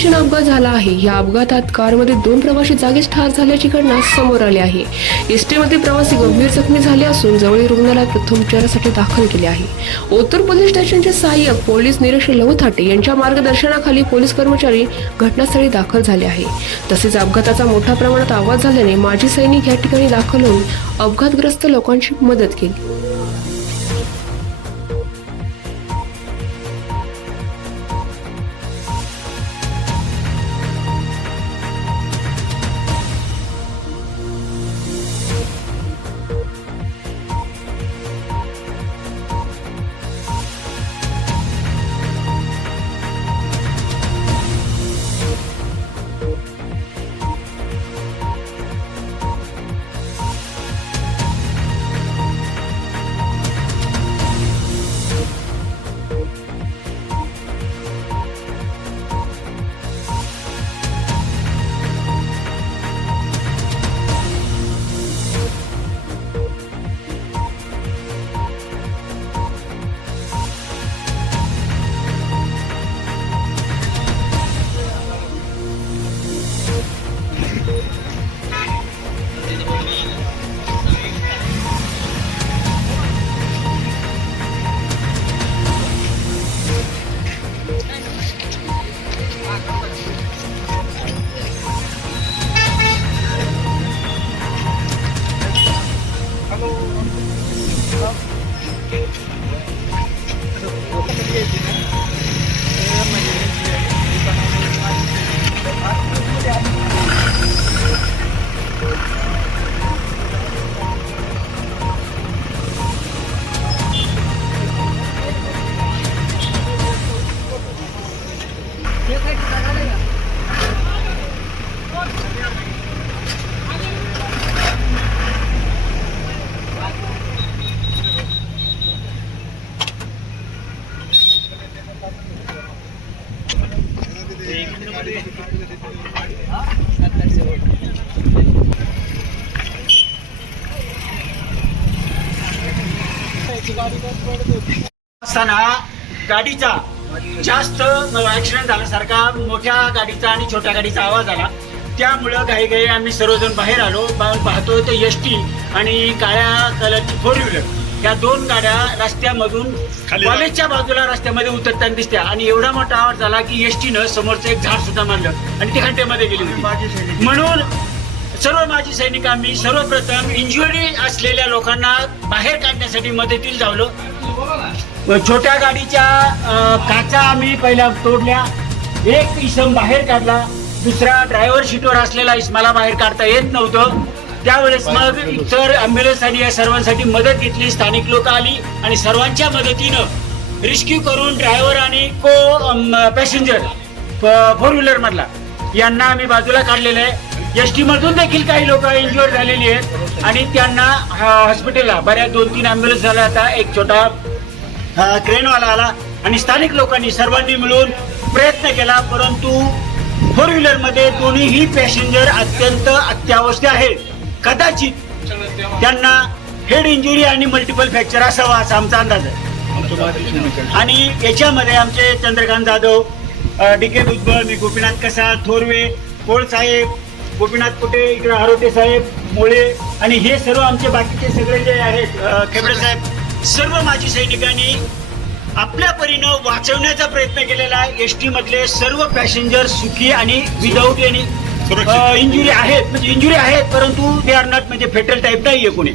भीषण अपघात झाला आहे। या अपघातात कारमध्ये 2 प्रवासी जागीच ठार झाल्याची घटना समोर आली आहे। एसटीमध्ये प्रवासी गंभीर जखमी झाले असून जवळील रुग्णालयात प्रथमोपचारासाठी दाखल केले आहे। ओतूर पोलीस स्टेशनचे सहाय्यक पोलीस निरीक्षक लहू थाटे यांच्या मार्गदर्शनाखाली पोलीस कर्मचारी घटनास्थळी दाखल झाले आहे। तसेच अपघाताचा मोठ्या प्रमाणात आवाज झाल्याने माजी सैनिक या ठिकाणी दाखल होऊन अपघातग्रस्त लोकांची मदत केली। असताना गाडीचा जास्त ऍक्सिडेंट झाल्यासारखा मोठ्या गाडीचा आणि छोट्या गाडीचा आवाज आला। त्यामुळं घाई आम्ही सर्वजण बाहेर आलो। पाहतो तर एसटी आणि काळ्या कलरची 4 व्हीलर या 2 गाड्या रस्त्यामधून कॉलेजच्या बाजूला रस्त्यामध्ये उतरताना दिसत्या आणि एवढा मोठा आवाज झाला की एसटीनं समोरचं एक झाड सुद्धा मारलं आणि ती खड्ड्यामध्ये गेली होती। म्हणून सर्व माजी सैनिक आम्ही सर्वप्रथम इंजुरी असलेल्या लोकांना बाहेर काढण्यासाठी मदतीला धावलो। छोट्या गाडीच्या काचा आम्ही पहिल्या तोडल्या, एक इसम बाहेर काढला, दुसरा ड्रायव्हर सीटवर असलेला इसमाला बाहेर काढता येत नव्हतं। त्यावेळेस मग इतर ॲम्ब्युलन्स आणि या सर्वांसाठी मदत घेतली। स्थानिक लोक आली आणि सर्वांच्या मदतीनं रेस्क्यू करून ड्रायव्हर आणि पॅसेंजर 4 व्हीलर मधला यांना आम्ही बाजूला काढलेलं आहे। एसटी मधून देखील काही लोक इंज्युअर झालेली आहेत आणि त्यांना हॉस्पिटलला बऱ्याच 2-3 ॲम्ब्युलन्स झाल्या। आता एक छोटा क्रेनवाला आला आणि स्थानिक लोकांनी सर्वांनी मिळून प्रयत्न केला, परंतु 4 व्हीलर मध्ये दोन्हीही पॅसेंजर अत्यंत अत्यावश्यक आहेत। कदाचित त्यांना हेड इंजुरी आणि मल्टिपल फ्रॅक्चर असावा असा आमचा अंदाज आहे। आणि याच्यामध्ये आमचे चंद्रकांत जाधव, DK भुजबळ, मी गोपीनाथ कसाळ, थोरवे, कोळ साहेब, गोपीनाथ कुटे, इकडे आरोटे साहेब, मोळे आणि हे सर्व आमचे बाकीचे सगळे जे आहेत, खेबडे साहेब, सर्व माजी सैनिकांनी आपल्या परीनं वाचवण्याचा प्रयत्न केलेला आहे। एसटी मधले सर्व पॅसेंजर सुखी आणि विदाऊट एनी इंजुरी आहेत, म्हणजे इंजुरी आहेत, परंतु ते आर नॉट म्हणजे फेटल टाईप नाहीये कोणी।